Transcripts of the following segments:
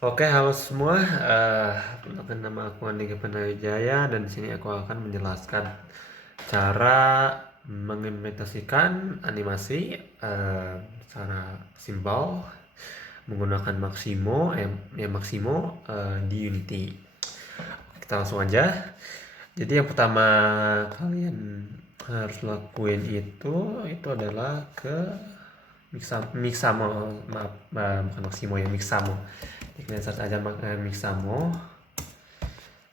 Oke, halo semua. Perkenalkan nama aku Andika Panawijaya dan di sini aku akan menjelaskan cara mengimplementasikan animasi secara simpel menggunakan Maximo di Unity. Kita langsung aja. Jadi yang pertama kalian harus lakuin itu adalah ke Mixamo, maaf, bukan Maximo ya, Mixamo. Jadi kalian search aja Mixamo.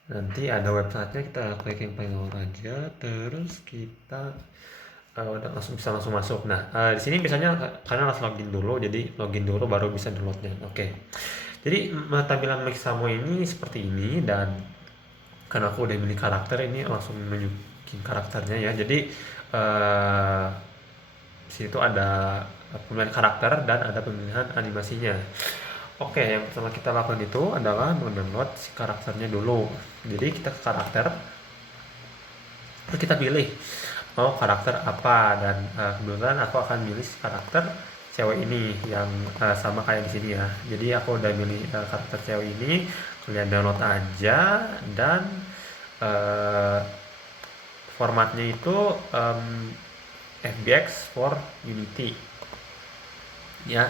Nanti ada websitenya, kita klik yang paling bawah aja, terus kita udah bisa langsung masuk. Nah, di sini biasanya kalian harus login dulu, jadi login dulu baru bisa downloadnya. Oke. Jadi tampilan Mixamo ini seperti ini, dan karena aku udah milih karakter, ini langsung menunjukin karakternya ya. Jadi di situ ada pemilihan karakter dan ada pemilihan animasinya. Oke, yang pertama kita lakukan itu adalah mendownload si karakternya dulu. Jadi kita ke karakter, terus kita pilih mau karakter apa, dan kebetulan aku akan milih si karakter cewek ini yang sama kayak di sini ya. Jadi aku udah milih karakter cewek ini, kalian download aja, dan uh, formatnya itu FBX for Unity ya,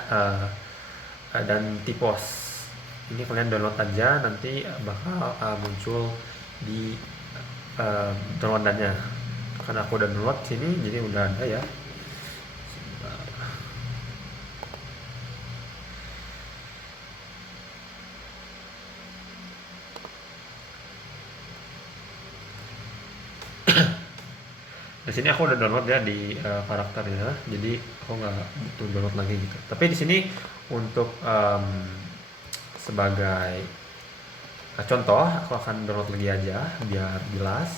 dan tipos. Ini kalian download aja, nanti bakal muncul di downloadannya. Karena aku udah download sini, jadi udah ada ya. Di sini aku udah download ya di karakternya, jadi aku nggak butuh download lagi gitu. Tapi di sini untuk sebagai contoh, aku akan download lagi aja biar jelas.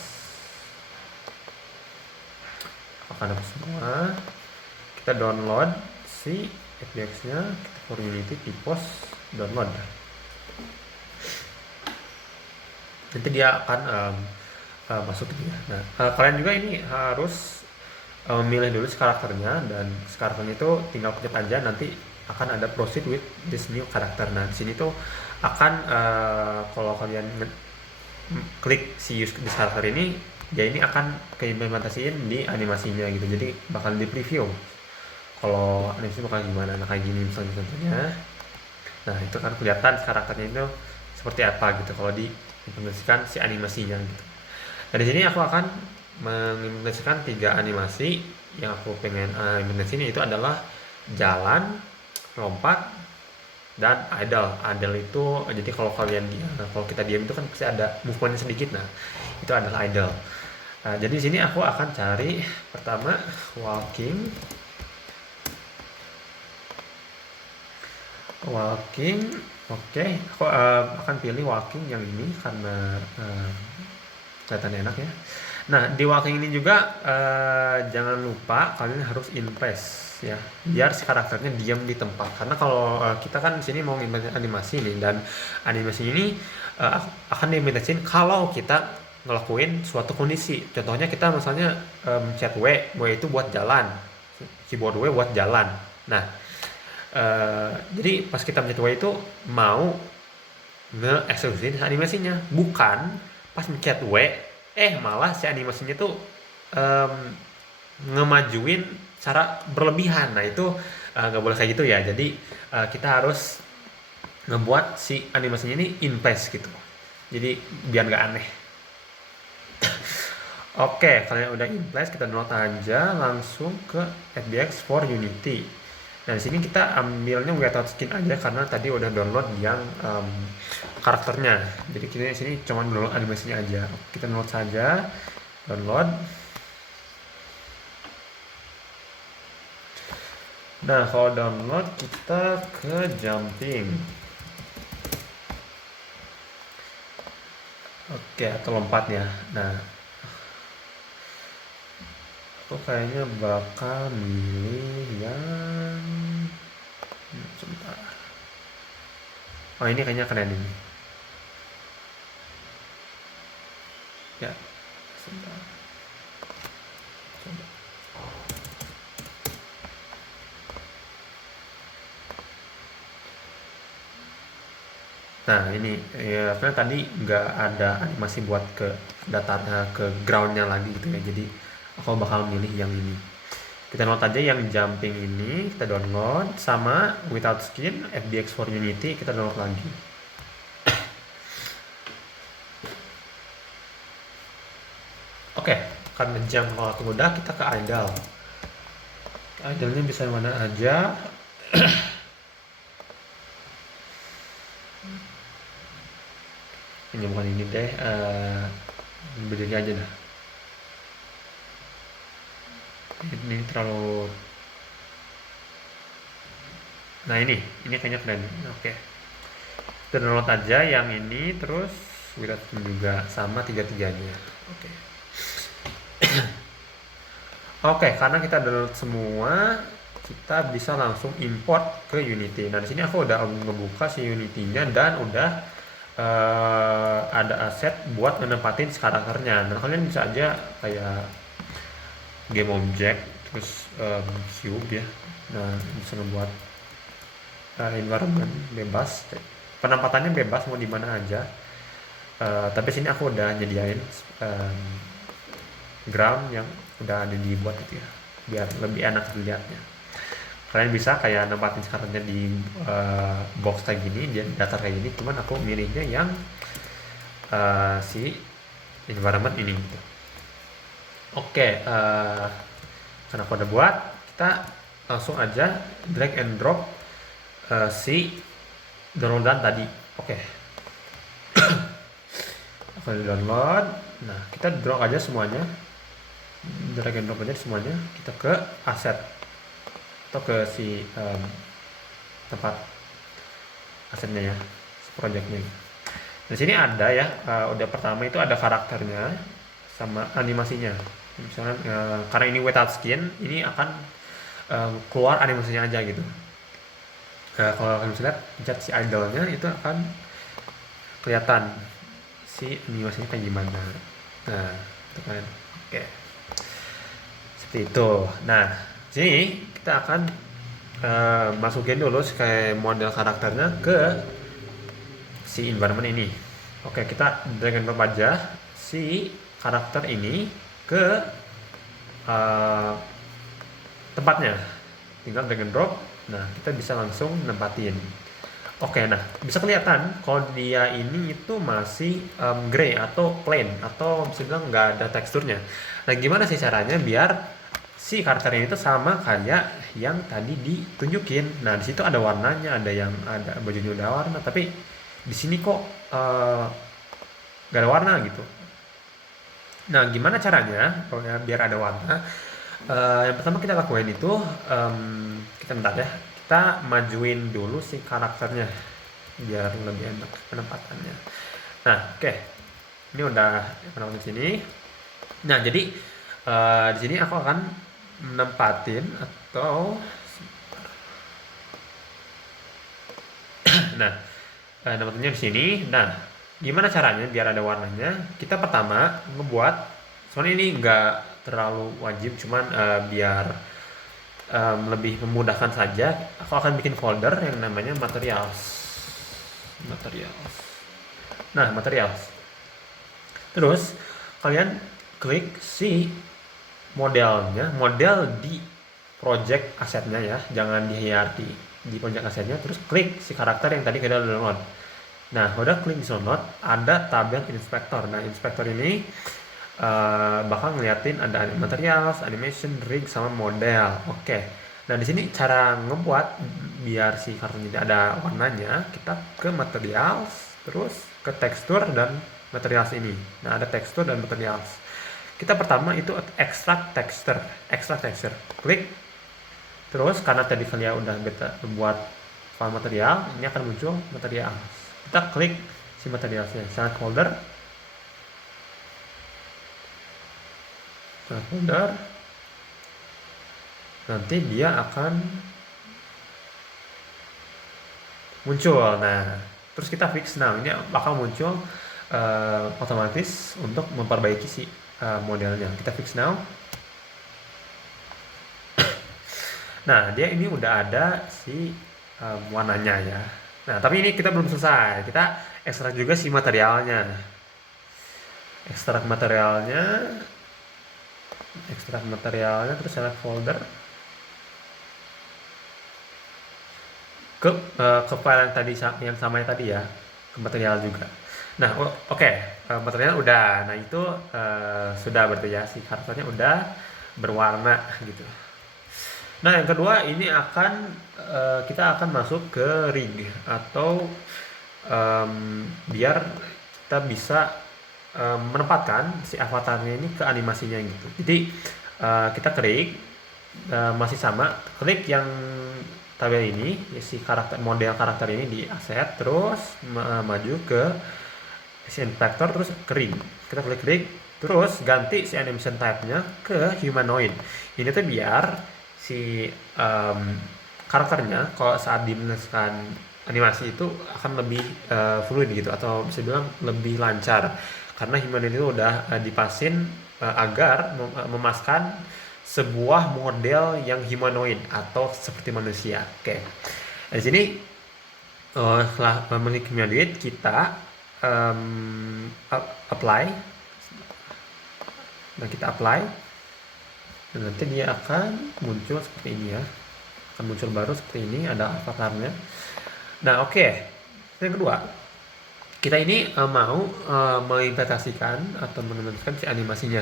Aku akan hapus semua. Kita download si FBX-nya, kita for Unity tipos download. Nanti dia akan masuk gitu ya. Nah, kalian juga ini harus memilih dulu si karakternya, dan karakternya itu tinggal pencet aja, nanti akan ada proceed with this new character. Nah, di sini tuh akan kalau kalian klik si use this character ini, dia ini akan keimplementasiin di animasinya gitu. Jadi bakal di preview kalau animasi bakal gimana. Nah, kayak gini misalnya contohnya. Nah, itu kan kelihatan karakternya itu seperti apa gitu kalau diimplementasikan si animasinya gitu. Nah, di sini aku akan mengimplementasikan 3 animasi yang aku pengen implementasiin, itu adalah jalan, lompat, dan idle. Idle itu jadi kalau kita diam itu kan pasti ada movementnya sedikit. Nah, itu adalah idle. Nah, jadi di sini aku akan cari pertama walking. Oke, aku akan pilih walking yang ini karena kelihatan enak ya. Nah, di walking ini juga jangan lupa kalian harus in place ya, biar si karakternya diam di tempat. Karena kalau kita kan di sini mau animasi nih, dan animasi ini akan diimplementasiin kalau kita ngelakuin suatu kondisi. Contohnya kita misalnya chat W itu buat jalan, keyboard W buat jalan. Nah, jadi pas kita mencet W itu mau nge-eksekusin animasinya, bukan pas mencet W malah si animasinya tuh um, ngemajuin cara berlebihan. Nah, itu nggak boleh kayak gitu ya. Jadi kita harus ngebuat si animasinya ini in place gitu, jadi biar nggak aneh. Oke, kalian udah in place, kita download aja langsung ke FBX for Unity. Nah, di sini kita ambilnya without skin aja karena tadi udah download yang karakternya. Jadi kita di sini cuma download animasinya aja. Kita download saja, download. Nah, kalau download kita ke jumping. Oke, atau lompat ya. Nah, aku kayaknya bakal milih yang sebentar. Oh, ini kayaknya keren ini. Ya, sebentar. Coba. Nah ini ya, sebenarnya tadi nggak ada animasi buat ke datarnya, ke groundnya lagi gitu ya. Jadi aku bakal milih yang ini. Kita download aja yang jumping ini, kita download sama without skin FBX for Unity kita download lagi. Oke, karena jam waktu udah kita ke idle. Idle-nya bisa mana aja. Ini bukan ini deh, berdiri aja dah. Ini terlalu. Nah ini kayaknya keren. Oke, kita download aja yang ini terus without skin juga sama tiga-tiganya. Oke. Oke, karena kita download semua, kita bisa langsung import ke Unity. Nah, di sini aku udah ngebuka si Unity-nya dan udah ada aset buat menempatin si karakternya. Nah, kalian bisa aja kayak game object, terus cube ya. Nah, bisa membuat environment bebas. Penempatannya bebas mau di mana aja. Tapi sini aku udah nyediain ground yang udah ada dibuat gitu ya, biar lebih enak dilihatnya. Kalian bisa kayak nempatin karakternya di box kayak gini, dia datar kayak gini, cuman aku milihnya yang si environment ini gitu. Oke, karena aku udah buat, kita langsung aja drag and drop si downloadan tadi. Oke. Aku download, nah kita drag aja semuanya, drag and drop aja semuanya, kita ke aset atau ke si tempat asetnya ya, projectnya. Di sini ada ya, udah pertama itu ada karakternya sama animasinya. Misalnya karena ini without skin, ini akan keluar animasinya aja gitu. Kalau kalian bisa lihat, pencet si idolnya itu akan kelihatan si animasinya kayak gimana. Nah, itu kan. Oke. Seperti itu. Nah, sini kita akan masukin dulu kayak model karakternya ke si environment ini. Oke, kita drag and drop aja si karakter ini ke tempatnya. Tinggal drag and drop. Nah, kita bisa langsung nempatin. Oke, nah bisa kelihatan kalau dia ini itu masih gray atau plain atau bisa bilang nggak ada teksturnya. Nah, gimana sih caranya biar si karakter ini itu sama kayak yang tadi ditunjukin. Nah, di situ ada warnanya, ada yang ada bajunya udah warna, tapi di sini kok nggak ada warna gitu. Nah, gimana caranya biar ada warna? Yang pertama kita lakuin itu kita bentar ya. Kita majuin dulu si karakternya biar lebih enak penempatannya. Nah, oke. Ini udah penempatan di sini. Nah, jadi di sini aku akan menempatin atau nah, nempatinnya di sini. Nah, gimana caranya biar ada warnanya? Kita pertama ngebuat, soalnya ini enggak terlalu wajib, cuman biar lebih memudahkan saja, aku akan bikin folder yang namanya materials. Nah, materials. Terus kalian klik si modelnya, model di project asetnya ya, jangan di hierarchy, di project asetnya. Terus klik si karakter yang tadi kita download. Nah, udah klik di download, ada tabel inspector. Nah, inspector ini bakal ngeliatin ada materials, animation, rig, sama model. Oke. Nah, di sini cara ngebuat biar si kartu tidak ada warnanya, kita ke materials, terus ke tekstur dan materials ini. Nah, ada tekstur dan materials. Kita pertama itu extract texture. Klik. Terus karena tadi kalian udah beta buat file material, ini akan muncul material. Kita klik si materialsnya, select folder. Folder, nanti dia akan muncul. Nah, terus kita fix now, ini bakal muncul otomatis untuk memperbaiki si modelnya. Kita fix now. Nah, dia ini udah ada si warnanya ya. Nah, tapi ini kita belum selesai. Kita ekstrak juga si materialnya. Ekstrak materialnya, terus select folder ke file yang tadi yang samanya tadi ya, ke material juga. Nah, oke. Material udah. Nah, itu sudah berarti ya, si karakternya udah berwarna gitu. Nah, yang kedua ini kita akan masuk ke rig atau biar kita bisa menempatkan si avatarnya ini ke animasinya gitu. Jadi kita klik masih sama, klik yang tabel ini, ya, si model karakter ini di asset, terus maju ke si vector, terus ke rig. Kita klik, terus ganti si animation type-nya ke humanoid. Ini tuh biar si karakternya kalau saat dimensikan animasi itu akan lebih fluid gitu, atau bisa bilang lebih lancar, karena humanoid itu udah dipasin agar memaskan sebuah model yang humanoid atau seperti manusia. Oke. Di sini setelah memiliki humanoid, kita apply. Nah, kita apply, dan nanti dia akan muncul seperti ini ya, akan muncul baru seperti ini, ada avatarnya. Nah, oke. Yang kedua, kita ini mau mengintegrasikan atau mengemaskan si animasinya.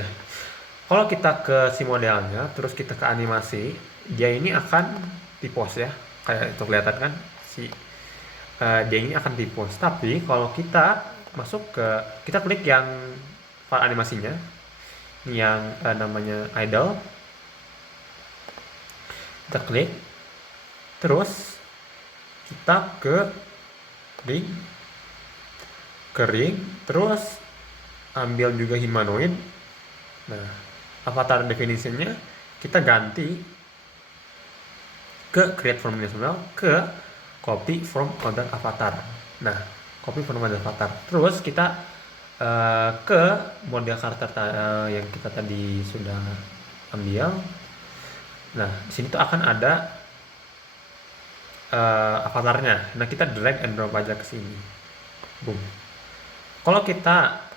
Kalau kita ke si modelnya, terus kita ke animasi, dia ini akan tipos ya, kayak itu kelihatan kan, si dia ini akan tipos. Tapi kalau kita kita klik yang file animasinya, yang namanya idle, kita klik, terus kita ke ring, terus ambil juga humanoid. Nah, avatar definitionnya kita ganti ke create from national ke copy from other avatar. Nah, copy from other avatar. Terus kita ke model karakter yang kita tadi sudah ambil. Nah, di sini tuh akan ada avatarnya. Nah, kita drag and drop aja ke sini. Boom. Kalau kita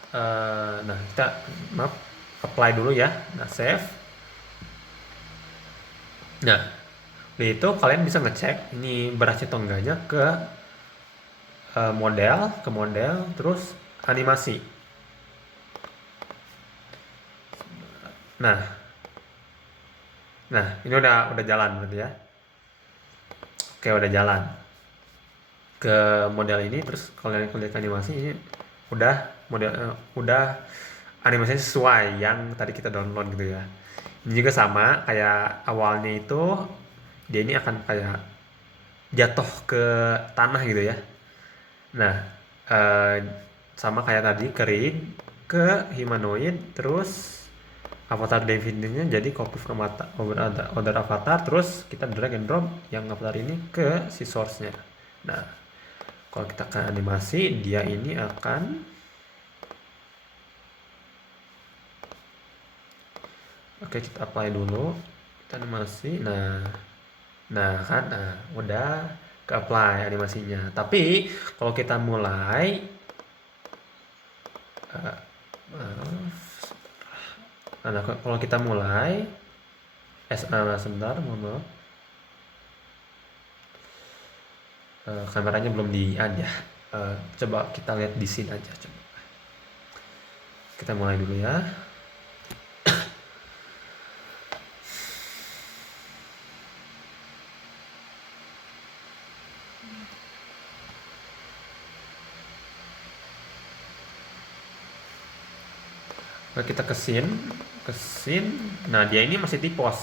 apply dulu ya. Nah, save. Nah, itu kalian bisa ngecek ini berhasil atau enggaknya ke model, terus animasi. Nah, ini udah jalan berarti ya. Oke, udah jalan ke model ini, terus kalian klik animasi, ini udah animasinya sesuai yang tadi kita download gitu ya. Ini juga sama kayak awalnya itu, dia ini akan kayak jatuh ke tanah gitu ya. Nah, sama kayak tadi, kering ke humanoid, terus avatar definitionnya jadi copy from other avatar, terus kita drag and drop yang avatar ini ke si source-nya. Nah, kalau kita ke animasi, dia ini akan kita apply dulu, kita animasi. Nah kan, udah ke apply animasinya. Tapi kalau kita mulai kalau kita mulai sebentar, mohon maaf, kameranya belum di-add ya. Coba kita lihat di sini aja, coba. Kita mulai dulu ya. Kita ke scene. Nah, dia ini masih tipos.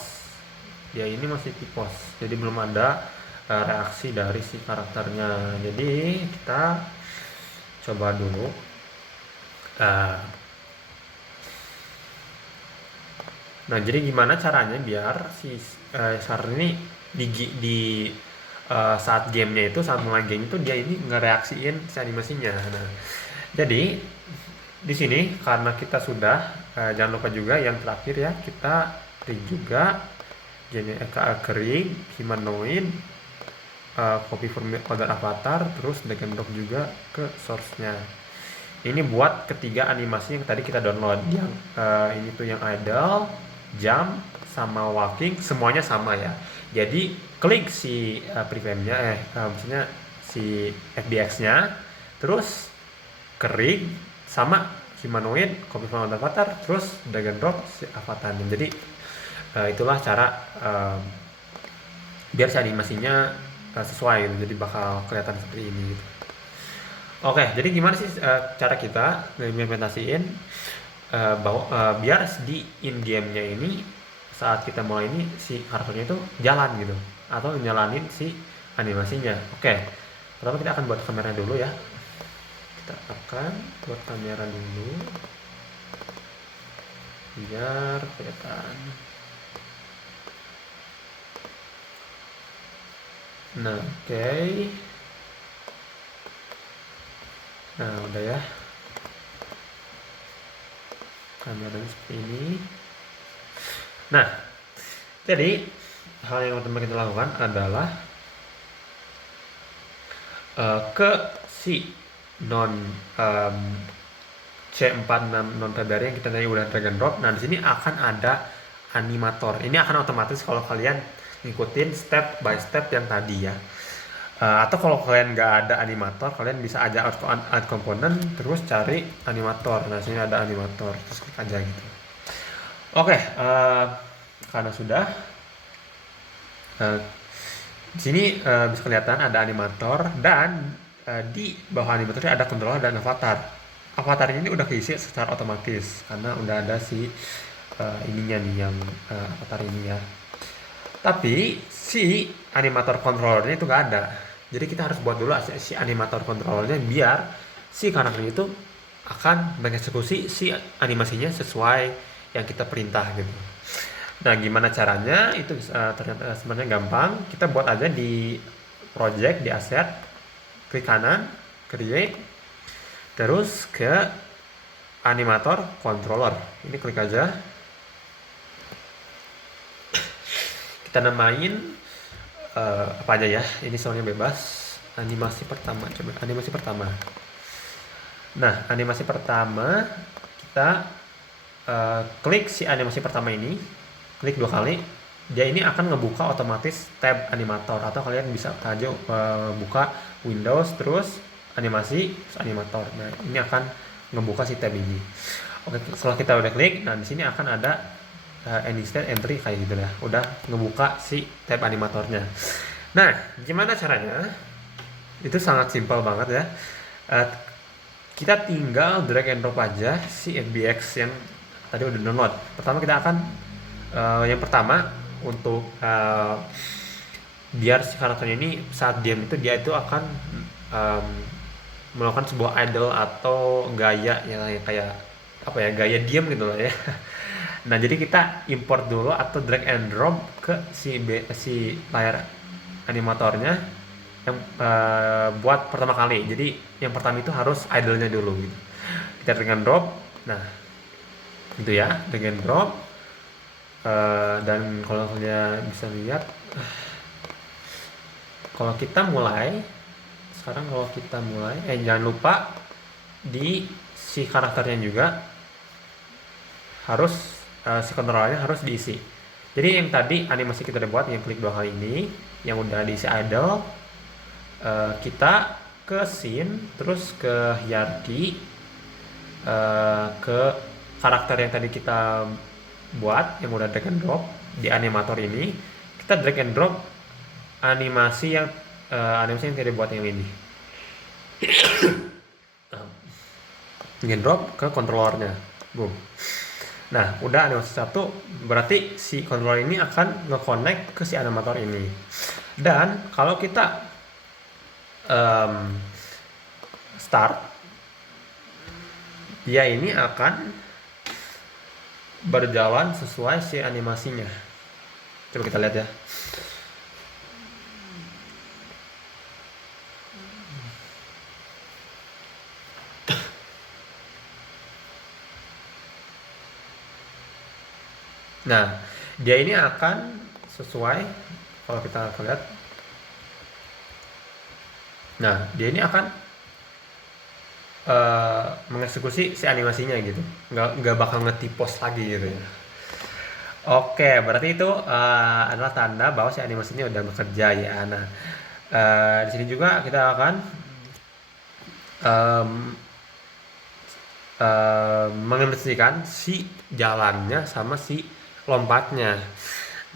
Jadi belum ada reaksi dari si karakternya. Jadi kita coba dulu. Nah, jadi gimana caranya biar si Sar ini di saat gamenya itu, saat mulai game itu, dia ini ngereaksiin si animasinya. Nah, jadi di sini karena kita sudah jangan lupa juga yang terakhir ya, kita klik juga kering humanoid copy folder avatar, terus drag and drop juga ke source-nya. Ini buat ketiga animasi yang tadi kita download, yang ini tuh yang idle, jump, sama walking, semuanya sama ya. Jadi klik si preframe-nya, maksudnya si FBX-nya, terus kering sama humanoid, copy from avatar, terus drag and drop si avatarnya. Jadi itulah cara biar si animasinya sesuai gitu. Jadi bakal kelihatan seperti ini gitu. Oke, jadi gimana sih cara kita ngimplementasiin bahwa biar di in game-nya ini saat kita mulai ini si karakternya itu jalan gitu atau nyalanin si animasinya. Oke, pertama kita akan buat kamera dulu ya. Kita akan buat kamera dulu biar kelihatan. Nah, oke. Nah, udah ya. Kameranya seperti ini. Nah, jadi hal yang pertama kita lakukan adalah ke si C46 non February yang kita tadi udah drag and drop. Nah, di sini akan ada animator. Ini akan otomatis kalau kalian ngikutin step by step yang tadi ya. Atau kalau kalian nggak ada animator, kalian bisa aja add component terus cari animator. Nah, sini ada animator, terus klik aja gitu. Oke, karena sudah di sini bisa kelihatan ada animator dan di bawah animatornya ada controller dan avatar. Avatar ini udah keisi secara otomatis karena udah ada si ininya nih yang avatar ini ya. Tapi si animator controllernya itu nggak ada. Jadi kita harus buat dulu si animator controllernya biar si karakter itu akan mengeksekusi si animasinya sesuai yang kita perintah gitu. Nah, gimana caranya? Itu ternyata sebenarnya gampang. Kita buat aja di project, di asset, klik kanan, create, terus ke animator controller. Ini klik aja. Kita namain apa aja ya, ini soalnya bebas. Animasi pertama, coba animasi pertama. Nah, animasi pertama kita klik si animasi pertama ini, klik 2 kali, dia ini akan ngebuka otomatis tab animator, atau kalian bisa aja buka Windows terus animasi terus animator. Nah, ini akan ngebuka si tab ini. Oke, setelah kita udah klik, nah di sini akan ada instead entry kayak gitu ya, udah ngebuka si tab animatornya. Nah, gimana caranya? Itu sangat simpel banget ya. Kita tinggal drag and drop aja si FBX yang tadi udah download. Pertama kita akan yang pertama untuk biar si karakternya ini saat diam itu dia itu akan melakukan sebuah idle atau gaya yang kayak apa ya, gaya diam gitu loh ya. Nah, jadi kita import dulu atau drag and drop ke si layar animatornya yang buat pertama kali. Jadi yang pertama itu harus idle-nya dulu gitu. Kita drag and drop. Nah, itu ya, drag and drop. Dan kalau kalian bisa lihat, kalau kita mulai sekarang, jangan lupa di si karakternya juga harus si kontrolnya harus diisi. Jadi yang tadi animasi kita udah buat yang klik 2 kali ini, yang udah diisi idle, kita ke scene, terus ke hierarchy, ke karakter yang tadi kita buat yang udah drag and drop di animator ini, kita drag and drop animasi yang kita buat yang ini. Drag and drop ke controllernya, boom. Nah, udah animasi satu, berarti si controller ini akan nge-connect ke si animator ini. Dan kalau kita start, dia ini akan berjalan sesuai si animasinya. Coba kita lihat ya. Nah, dia ini akan sesuai, kalau kita lihat Nah, dia ini akan mengeksekusi si animasinya gitu, nggak bakal nge-T-pose lagi gitu ya. Oke, berarti itu adalah tanda bahwa si animasinya udah bekerja ya. Nah, di sini juga kita akan em, menganimasikan si jalannya sama si lompatnya.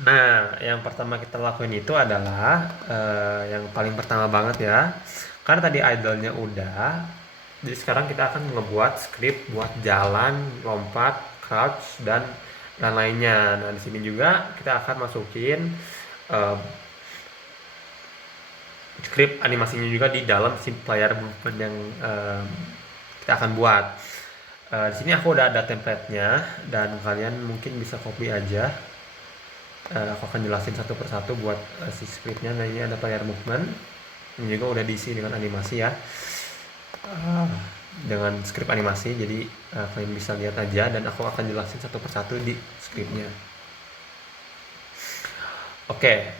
Nah, yang pertama kita lakuin itu adalah yang paling pertama banget ya. Karena tadi idolnya udah, jadi sekarang kita akan ngebuat script buat jalan, lompat, crouch dan lainnya. Nah, di sini juga kita akan masukin eh, script animasinya juga di dalam si player movement yang kita akan buat. Di sini aku udah ada template-nya dan kalian mungkin bisa copy aja. Aku akan jelasin satu persatu buat si scriptnya. Nah, ini ada player movement, ini juga udah diisi dengan animasi ya, dengan script animasi. Jadi kalian bisa lihat aja dan aku akan jelasin satu persatu di scriptnya. Oke.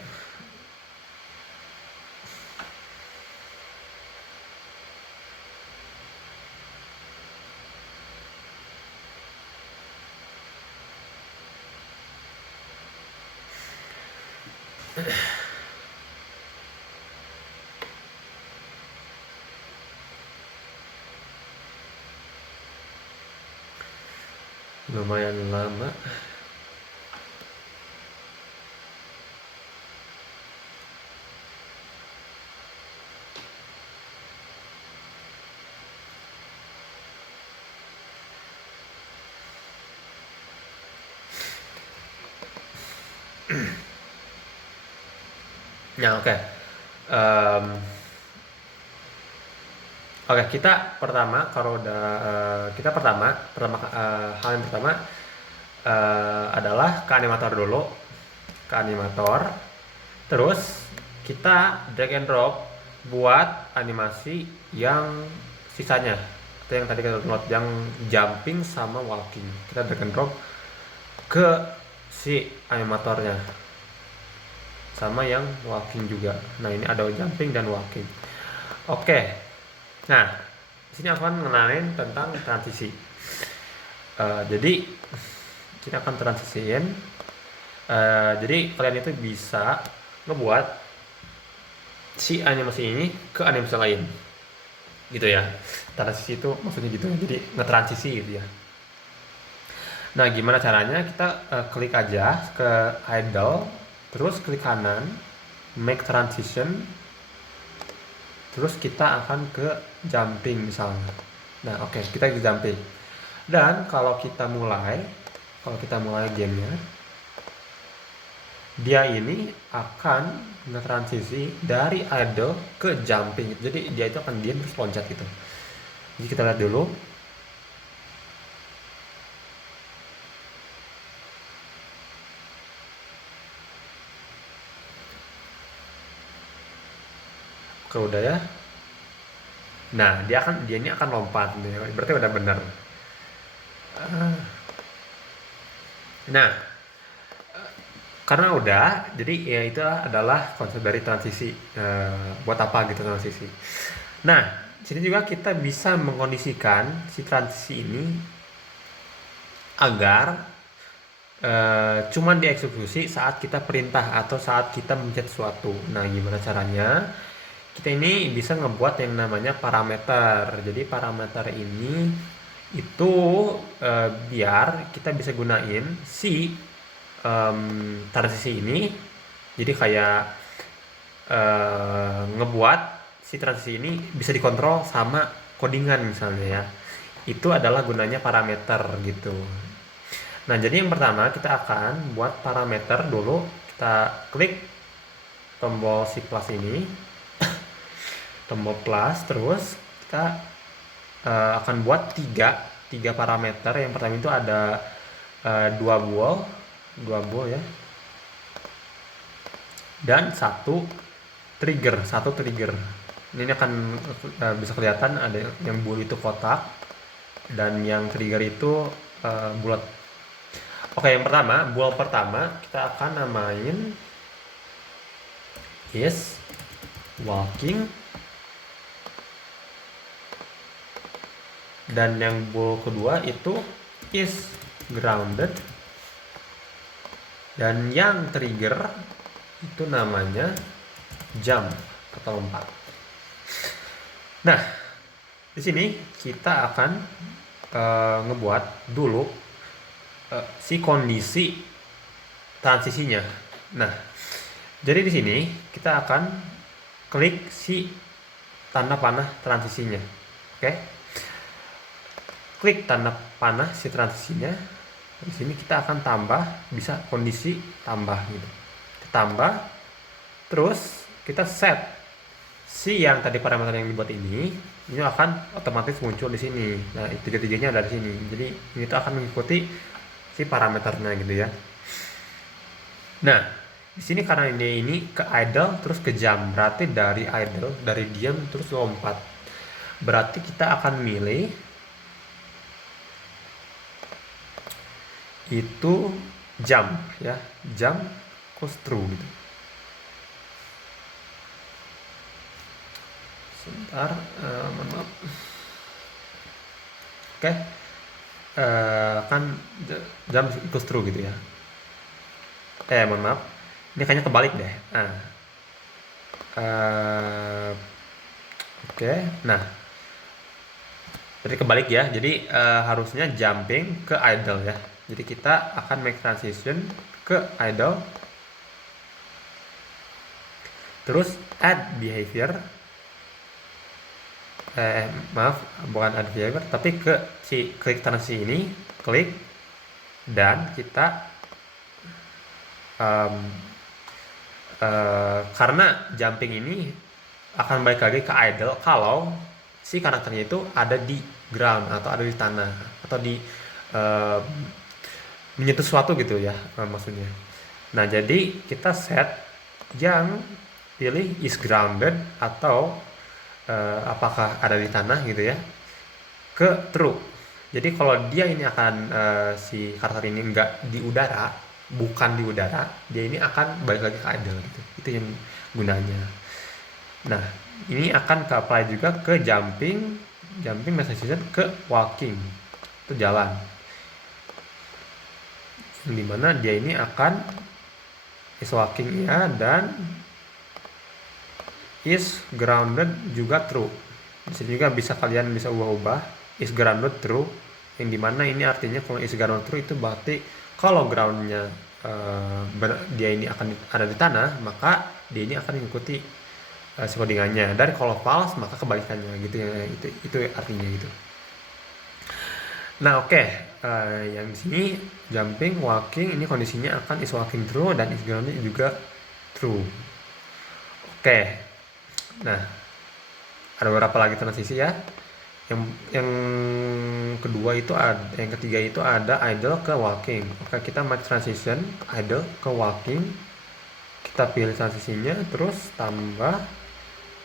Lumayan lama. Nah, oke. Em, Oke, kita pertama kalau udah kita hal yang pertama adalah ke animator dulu, ke animator. Terus kita drag and drop buat animasi yang sisanya. Itu yang tadi kita download yang jumping sama walking. Kita drag and drop ke si animatornya sama yang walking juga. Nah, ini ada jumping dan walking. Oke. Nah, di sini aku akan ngenalin tentang transisi. Jadi kita akan transisiin. Jadi kalian itu bisa ngebuat si animasi ini ke animasi lain, gitu ya. Transisi itu maksudnya gitu. Jadi ngetransisi gitu ya. Nah, gimana caranya? Kita klik aja ke idle, terus klik kanan, make transition, terus kita akan ke jumping misalnya. Nah, oke, kita ke jumping. Dan kalau kita mulai gamenya, dia ini akan nge-transisi dari idle ke jumping. Jadi dia itu akan diam terus loncat gitu. Jadi kita lihat dulu. Oke, udah ya. Nah, dia ini akan lompat nih. Berarti udah bener. Nah, karena udah, jadi ya itu adalah konsep dari transisi. Buat apa gitu transisi? Nah, sini juga kita bisa mengkondisikan si transisi ini agar cuman dieksekusi saat kita perintah atau saat kita mencet sesuatu. Nah, gimana caranya? Kita ini bisa ngebuat yang namanya parameter. Jadi parameter ini itu biar kita bisa gunain si transisi ini. Jadi kayak ngebuat si transisi ini bisa dikontrol sama codingan misalnya ya. Itu adalah gunanya parameter gitu. Nah, jadi yang pertama kita akan buat parameter dulu. Kita klik tombol si plus ini, tombol plus, terus kita akan buat tiga parameter. Yang pertama itu ada dua bool ya, dan satu trigger. Ini akan bisa kelihatan ada yang bool itu kotak dan yang trigger itu bulat. Oke, yang pertama, bool pertama kita akan namain is walking Dan yang bool kedua itu is grounded. Dan yang trigger itu namanya jump atau lompat. Nah, di sini kita akan ngebuat dulu si kondisi transisinya. Nah, jadi di sini kita akan klik si tanda panah transisinya. Oke. Klik tanda panah si transisinya. Di sini kita akan tambah, bisa kondisi tambah gitu. Tambah, terus kita set si yang tadi parameter yang dibuat ini akan otomatis muncul di sini. Nah, tiga-tiganya ada di sini. Jadi ini tuh akan mengikuti si parameternya gitu ya. Nah, di sini karena ini ke idle terus ke jump, berarti dari idle, dari diam terus lompat. Berarti kita akan milih itu jump ya, jump equals true gitu. Sebentar, mohon maaf. Oke, kan jump equals true gitu ya. Mohon maaf, ini kayaknya kebalik deh. Nah, oke, nah, jadi kebalik ya. Jadi harusnya jumping ke idle ya. Jadi kita akan make transition ke idle, terus add behavior, maaf, bukan add behavior, tapi ke si klik transisi ini, klik, dan kita karena jumping ini akan balik lagi ke idle kalau si karakternya itu ada di ground atau ada di tanah atau di menyentuh sesuatu gitu ya, maksudnya. Nah, jadi kita set yang pilih is grounded atau apakah ada di tanah gitu ya, ke true. Jadi kalau dia ini akan si karakter ini enggak di udara, bukan di udara, dia ini akan balik lagi ke idle gitu. Itu yang gunanya. Nah, ini akan ke apply juga ke jumping message ke walking, itu jalan, dimana dia ini akan is walking ya, dan is grounded juga true. Di sini juga bisa kalian bisa ubah-ubah is grounded true, yang dimana ini artinya kalau is grounded true itu berarti kalau groundnya dia ini akan ada di tanah, maka dia ini akan mengikuti si codingannya. Dan kalau false maka kebalikannya gitu ya, itu artinya gitu. Nah, oke. Yang di sini jumping, walking, ini kondisinya akan is walking true dan is grounded juga true. Oke. Nah, ada beberapa lagi transisi ya. Yang kedua itu ada, yang ketiga itu ada idle ke walking. Oke, kita make transition idle ke walking. Kita pilih transisinya, terus tambah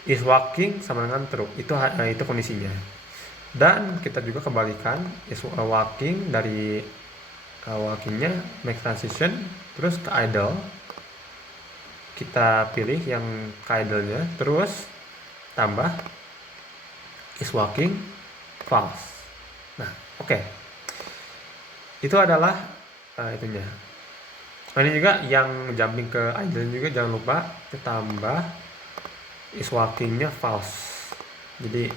is walking sama dengan true. Itu kondisinya. Dan kita juga kebalikan is walking, dari walkingnya make transition terus ke idle. Kita pilih yang ke idle-nya, terus tambah is walking false. Nah, oke. Itu adalah itunya. Nah, ini juga yang jumping ke idle juga jangan lupa kita tambah is walking-nya false. Jadi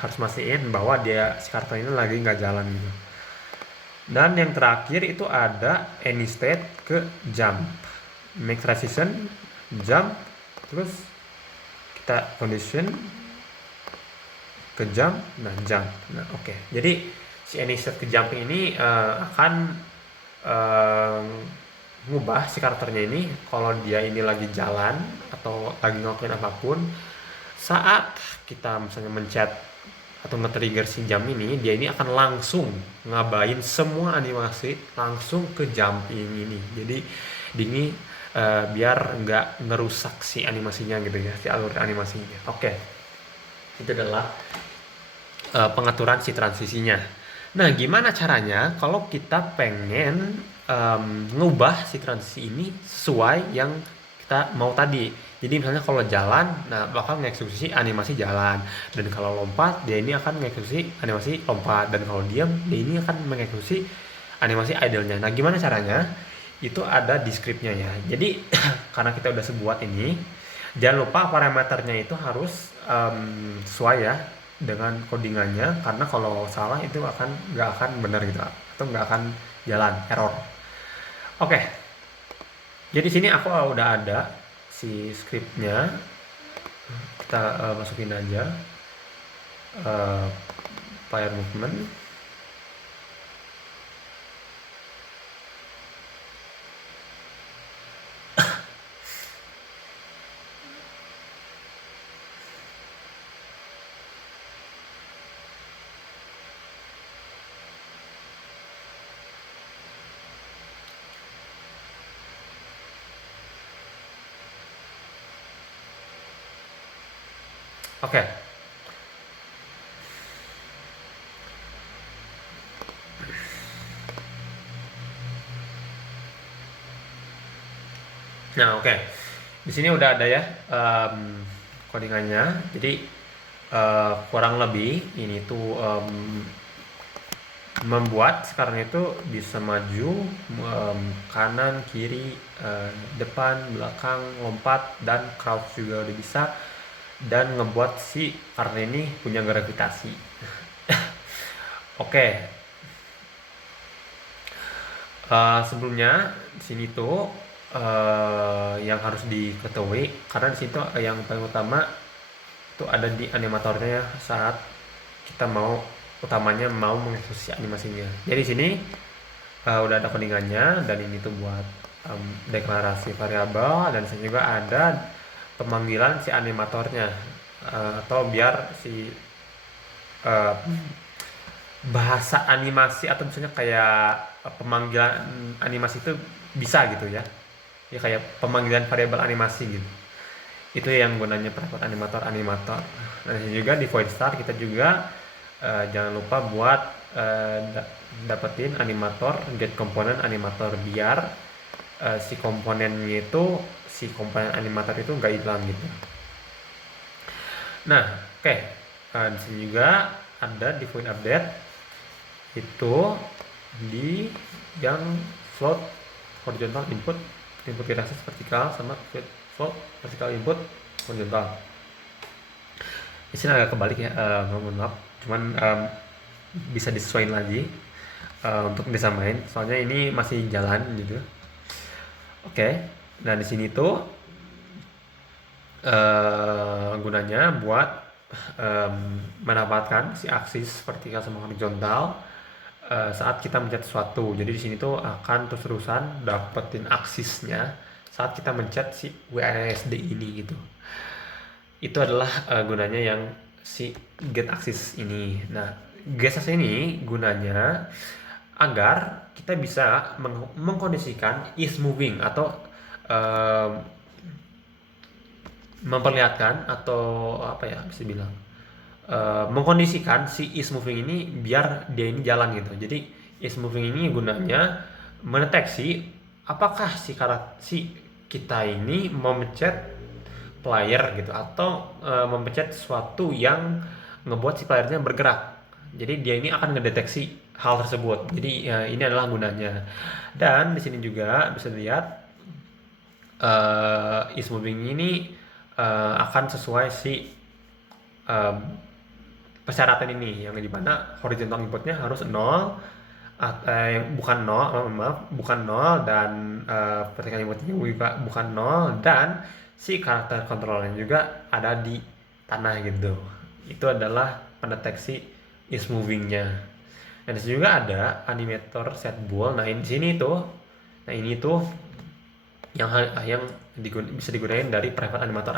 harus mastiin bahwa dia si karakter ini lagi nggak jalan gitu. Dan yang terakhir itu ada any state ke jump, make transition jump, terus kita condition ke jump, nah jump. Nah, oke. Jadi si any state ke jumping ini akan ngubah si karakternya ini kalau dia ini lagi jalan atau lagi ngelakuin apapun. Saat kita misalnya mencet atau nge-trigger si jump ini, dia ini akan langsung ngabain semua animasi langsung ke jumping ini. Jadi ini biar nggak ngerusak si animasinya gitu ya, si alur animasinya. Oke. Itu adalah pengaturan si transisinya. Nah, gimana caranya kalau kita pengen ngubah si transisi ini sesuai yang kita mau tadi. Jadi misalnya kalau jalan, nah bakal ngeksekusi animasi jalan, dan kalau lompat dia ini akan ngeksekusi animasi lompat, dan kalau diam dia ini akan mengeksekusi animasi idle-nya. Nah gimana caranya? Itu ada di script-nya ya. Jadi karena kita udah sebuat ini, jangan lupa parameternya itu harus sesuai ya dengan codingannya, karena kalau salah itu nggak akan benar gitu, atau nggak akan jalan, error. Oke, jadi sini aku udah ada si scriptnya, kita masukin aja player movement. Oke. Nah, oke. Di sini udah ada ya codingannya. Jadi kurang lebih ini tuh membuat sekarang itu bisa maju, kanan, kiri, depan, belakang, lompat, dan crouch juga udah bisa, dan ngebuat si karena ini punya gravitasi. Oke. Sebelumnya di sini tuh yang harus diketahui, karena di situ yang paling utama itu ada di animatornya ya, saat kita utamanya mau mengeksekusi animasinya. Jadi di sini udah ada codingannya, dan ini tuh buat deklarasi variabel, dan di sini juga ada pemanggilan si animatornya, atau biar si bahasa animasi, atau misalnya kayak pemanggilan animasi itu bisa gitu ya. Ya kayak pemanggilan variabel animasi gitu. Itu yang gunanya perangkat animator. Nah, ini juga di void start kita juga jangan lupa buat dapetin animator get komponen animator, biar si komponennya itu, si komponen animator itu nggak hilang gitu. Nah, oke. Di sini juga ada di void update itu di yang float horizontal input diakses vertikal, sama float vertikal input horizontal. Di sini agak kebalik ya, mohon maaf, cuman bisa disesuaikan lagi untuk disamain, soalnya ini masih jalan gitu. Oke. Nah di sini tuh gunanya buat mendapatkan si aksis vertikal sama horizontal saat kita mencet sesuatu. Jadi di sini tuh akan terus-terusan dapetin aksisnya saat kita mencet si WASD ini gitu. Itu adalah gunanya yang si get aksis ini. Nah, get aksis ini gunanya agar kita bisa mengkondisikan is moving, atau memperlihatkan, atau apa ya bisa bilang, mengkondisikan si is moving ini biar dia ini jalan gitu. Jadi is moving ini gunanya mendeteksi apakah si kita ini memencet player gitu, atau memencet sesuatu yang ngebuat si playernya bergerak. Jadi dia ini akan ngedeteksi hal tersebut. Jadi ini adalah gunanya. Dan di sini juga bisa dilihat is moving ini akan sesuai si persyaratan ini, yang dimana horizontal inputnya harus 0, bukan 0, dan vertical inputnya juga bukan 0, dan si karakter kontrolnya juga ada di tanah gitu. Itu adalah pendeteksi is movingnya. Dan disini juga ada animator set bool. Nah ini tuh yang bisa digunakan dari private animator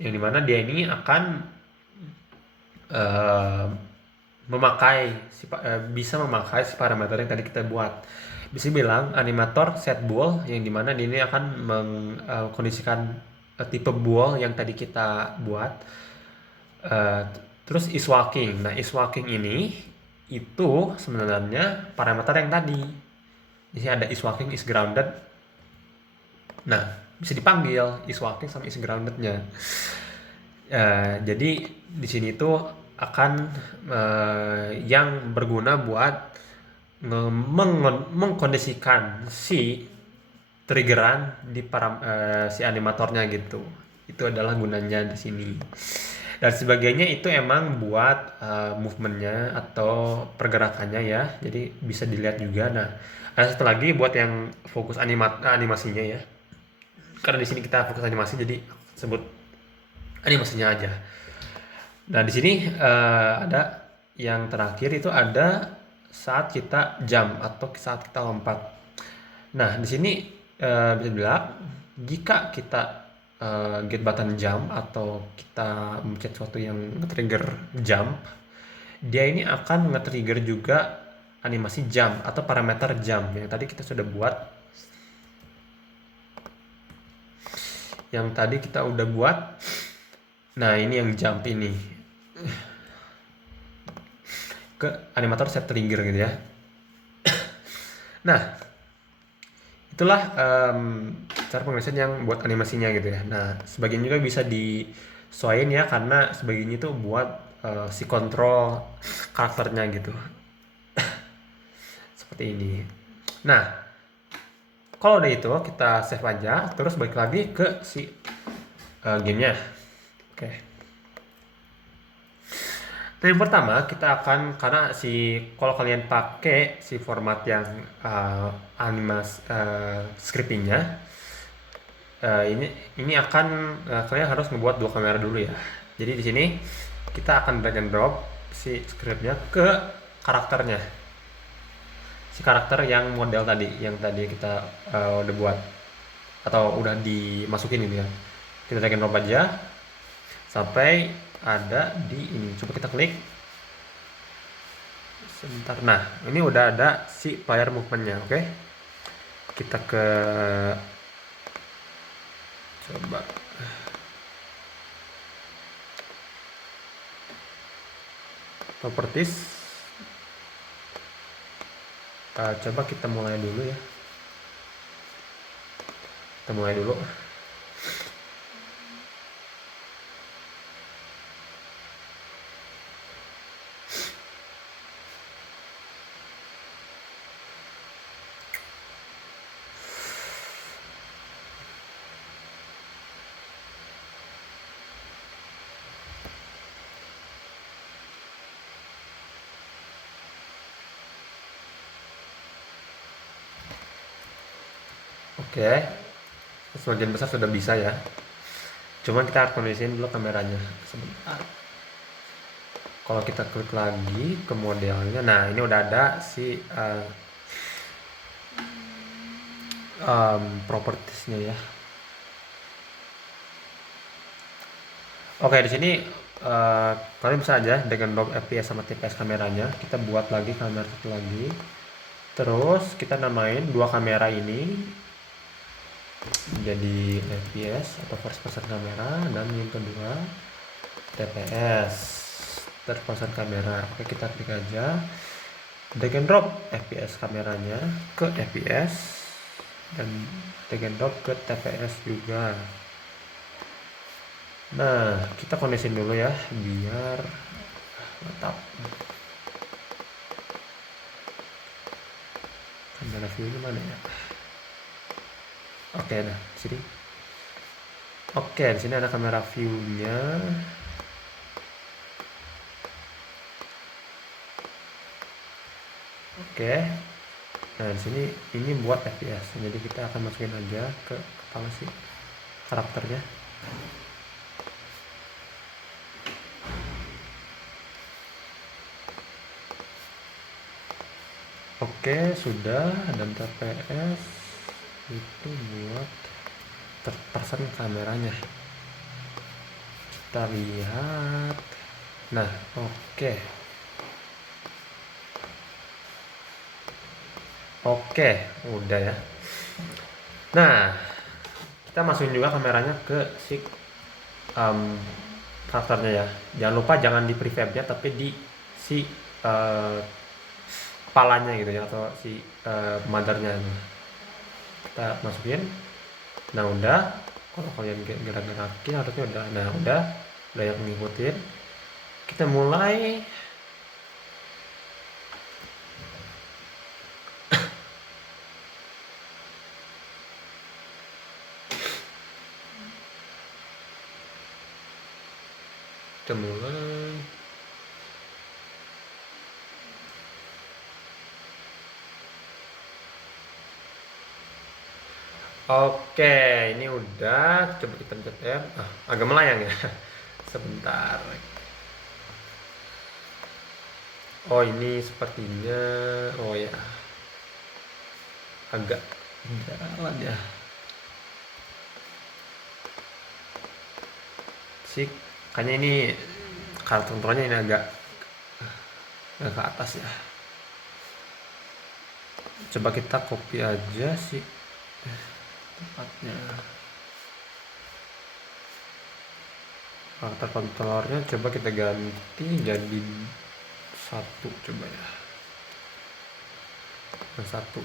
yang dimana dia ini akan bisa memakai si parameter yang tadi kita buat. Bisa bilang animator set bool, yang dimana dia ini akan mengkondisikan tipe bool yang tadi kita buat. Terus is walking. Nah is walking ini itu sebenarnya parameter yang tadi. Di sini ada is walking, is grounded, Nah, bisa dipanggil is walking sama is groundednya. Jadi di sini tuh akan yang berguna buat mengkondisikan si triggeran di si animatornya gitu. Itu adalah gunanya di sini. Dan sebagainya itu emang buat movementnya atau pergerakannya ya. Jadi bisa dilihat juga. Nah, ada satu lagi buat yang fokus animasinya ya. Karena di sini kita fokus animasi jadi sebut animasinya aja. Nah, di sini ada yang terakhir itu ada saat kita jump atau saat kita lompat. Nah, di sini bisa dibilang jika kita get button jump atau kita mencet sesuatu yang nge-trigger jump, dia ini akan nge-trigger juga animasi jump atau parameter jump yang tadi kita sudah buat. Yang tadi kita udah buat. Nah, ini yang jump ini. Ke animator set trigger gitu ya. Nah, itulah cara pengeluaran yang buat animasinya gitu ya. Nah, sebagian juga bisa disesuaikan ya karena sebagian itu buat si kontrol karakternya gitu. Seperti ini. Nah, kalau udah itu kita save aja, terus balik lagi ke si gamenya. Oke. Nah, yang pertama kita akan karena kalau kalian pakai si format yang scriptingnya, ini akan kalian harus ngebuat 2 kamera dulu ya. Jadi di sini kita akan drag and drop si scriptnya ke karakternya, si karakter yang model tadi, yang tadi kita udah buat atau udah dimasukin ini ya. Kita drag and drop aja sampai ada di ini. Coba kita klik sebentar. Nah, ini udah ada si player movementnya. Oke, kita coba properties. Coba kita mulai dulu ya. Kita mulai dulu. Oke, sebagian besar sudah bisa ya. Cuman kita harus kondisiin dulu kameranya sebentar. Kalau kita klik lagi ke modelnya, nah ini udah ada si propertiesnya ya. Oke, di sini kalian bisa aja dengan drop fps sama tps kameranya. Kita buat lagi kamera satu lagi. Terus kita namain 2 kamera ini jadi fps atau first person kamera, dan yang kedua tps third person kamera. Oke, kita klik aja drag and drop fps kameranya ke fps dan drag and drop ke tps juga. Nah, kita konesin dulu ya biar mantap. Kamera view-nya mana ya? Oke, nah sini. Oke, di sini ada kamera view-nya. Oke. Nah, di sini ini buat fps. Jadi kita akan masukin aja ke kepala si karakternya. Oke, sudah. Dan tps itu buat third person kameranya. Kita lihat. Nah, oke. Oke, udah ya. Nah, kita masukin juga kameranya ke si karakternya ya. Jangan lupa jangan di prefabnya tapi di si kepalanya gitu ya, atau si mothernya. Kita masukin. Nah udah, kalau kalian gerak-gerakin harusnya udah. Nah udah yang ngikutin. Kita mulai. Kita mulai. Oke, ini udah. Coba kita pencet F. Agak melayang ya. Sebentar. Oh ini sepertinya. Oh ya, agak jalan ya. Sih, kayaknya ini kartu kontrolnya ini agak ke atas ya. Coba kita copy aja sih tempatnya. Karakter kontrolernya coba kita ganti jadi satu, coba ya. Yang satu.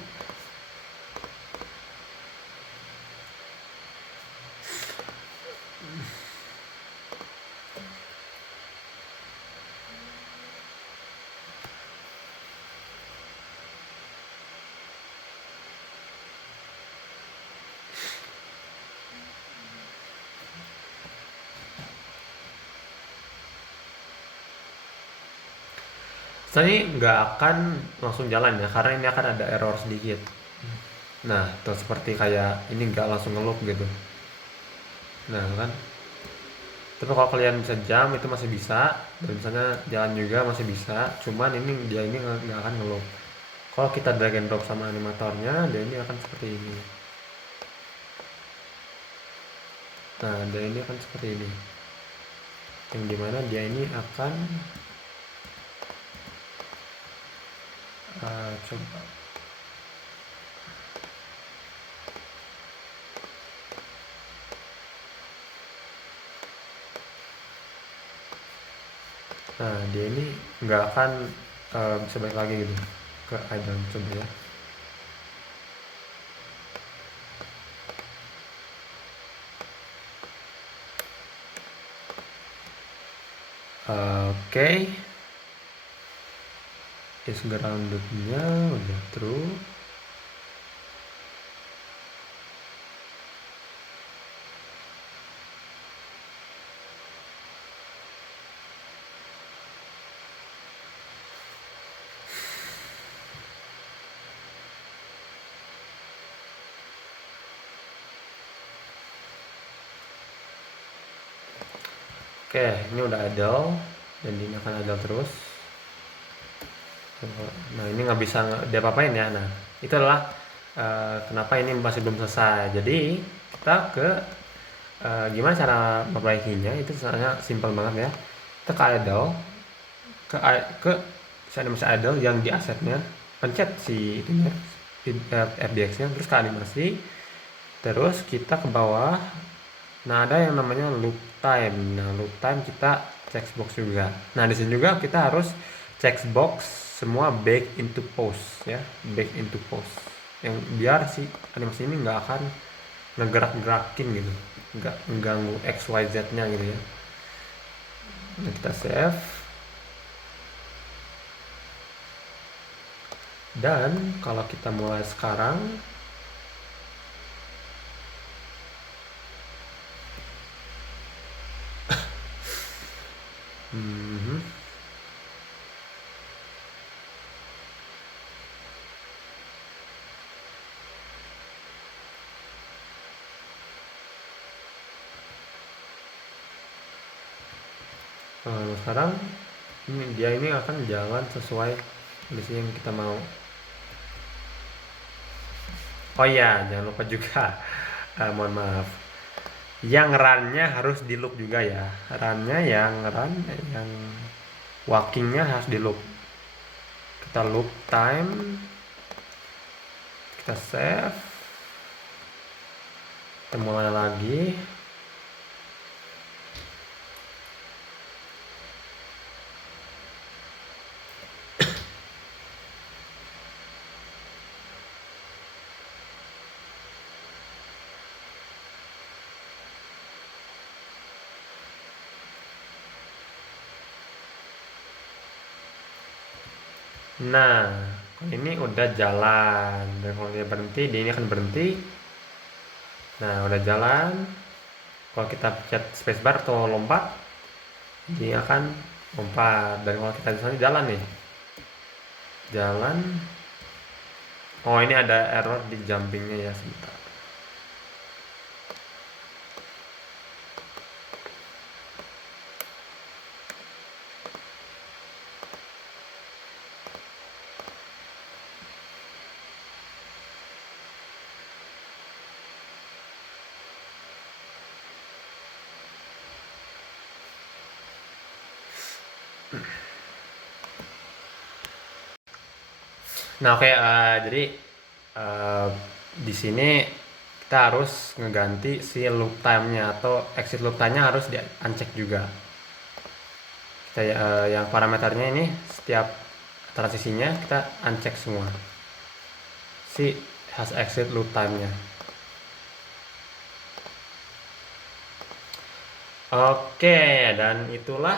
Saya ini nggak akan langsung jalan ya, karena ini akan ada error sedikit. Nah, tuh seperti kayak ini nggak langsung ngeloop gitu. Nah kan, tapi kalau kalian bisa jam itu masih bisa, dan misalnya jalan juga masih bisa. Cuman ini dia ini nggak akan ngeloop. Kalau kita drag and drop sama animatornya, dia ini akan seperti ini. Nah, dia ini akan seperti ini. Yang dimana dia ini akan coba. Nah, dia ini nggak akan bisa balik lagi gitu ke idle. Coba ya. Oke. Is groundednya udah true. Oke, ini udah idle dan ini akan idle terus. Nah, ini nggak bisa dia apa-apain ya. Nah, itu adalah kenapa ini masih belum selesai. Jadi kita ke gimana cara memperbaikinya, itu sangat simpel banget ya. Kita ke idle, ke si animasi idle yang di asetnya, pencet si itunya, FBX-nya, terus ke animasi, terus kita ke bawah. Nah, ada yang namanya loop time. Nah, loop time kita checkbox juga. Nah, di sini juga kita harus checkbox semua back into pose ya, back into pose. Yang biar si animasi ini nggak akan ngegerak-gerakin gitu, nggak mengganggu X Y Z-nya gitu ya. Nah, kita save. Dan kalau kita mulai sekarang, sekarang dia ini akan jalan sesuai kondisi yang kita mau. Oh iya, jangan lupa juga, mohon maaf, yang run-nya harus di loop juga ya. Run-nya yang walking-nya harus di loop. Kita loop time, kita save, kita mulai lagi. Nah, kalau ini udah jalan dan kalau dia berhenti, dia ini akan berhenti. Nah, udah jalan. Kalau kita pencet spacebar atau lompat, dia akan lompat. Dan kalau kita misalnya jalan nih, jalan. Oh, ini ada error di jumpingnya ya, sebentar. Nah, oke, jadi eh, di sini kita harus ngeganti si loop time-nya atau exit loop time-nya harus di uncheck juga. Kita yang parameternya ini setiap transisinya kita uncheck semua. Si has exit loop time-nya. Oke, dan itulah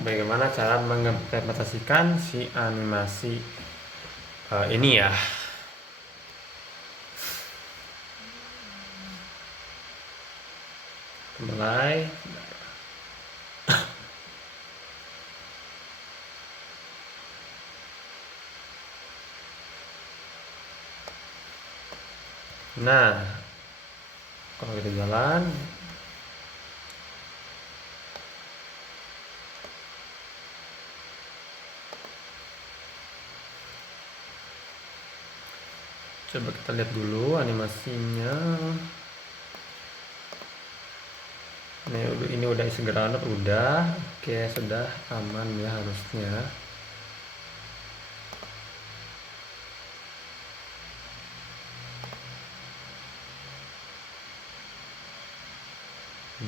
bagaimana cara mengimplementasikan si animasi ini ya. Mulai. Nah, kalau kita jalan, coba kita lihat dulu animasinya. Ini udah isi ground udah. Oke, sudah aman ya harusnya.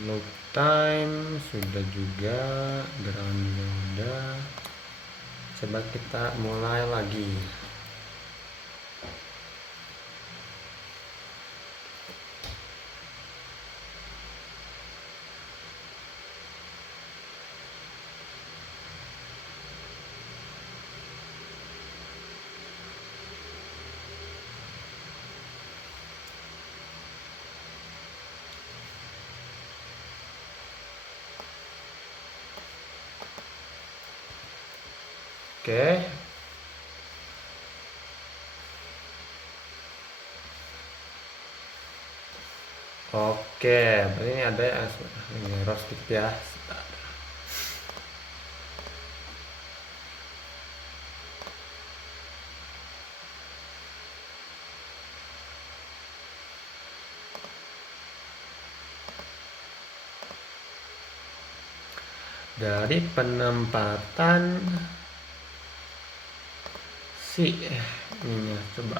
Load time sudah juga, ground juga udah. Coba kita mulai lagi. Oke. Oke, berarti ini ada error sedikit ya. Dari penempatan si ininya coba.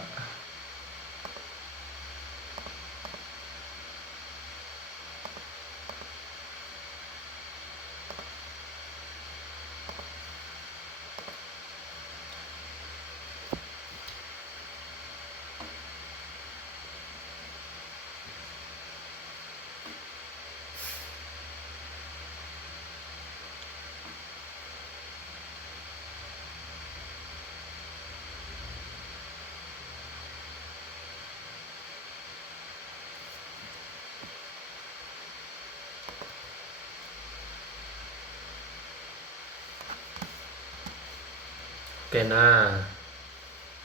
Oke, nah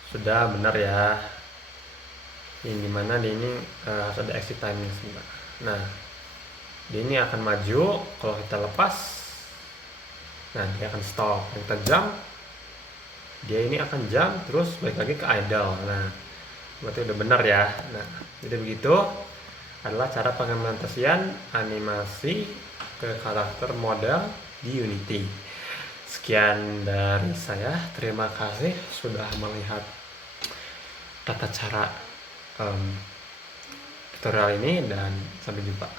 sudah benar ya. Ini dimana di ini harus ada exit time sebentar. Nah, dia ini akan maju kalau kita lepas. Nah, dia akan stop. Kita jump, dia ini akan jump terus balik lagi ke idle. Nah, berarti udah benar ya. Nah, jadi begitu adalah cara pengimplementasian animasi ke karakter model di Unity. Sekian dari saya. Terima kasih sudah melihat tata cara tutorial ini dan sampai jumpa.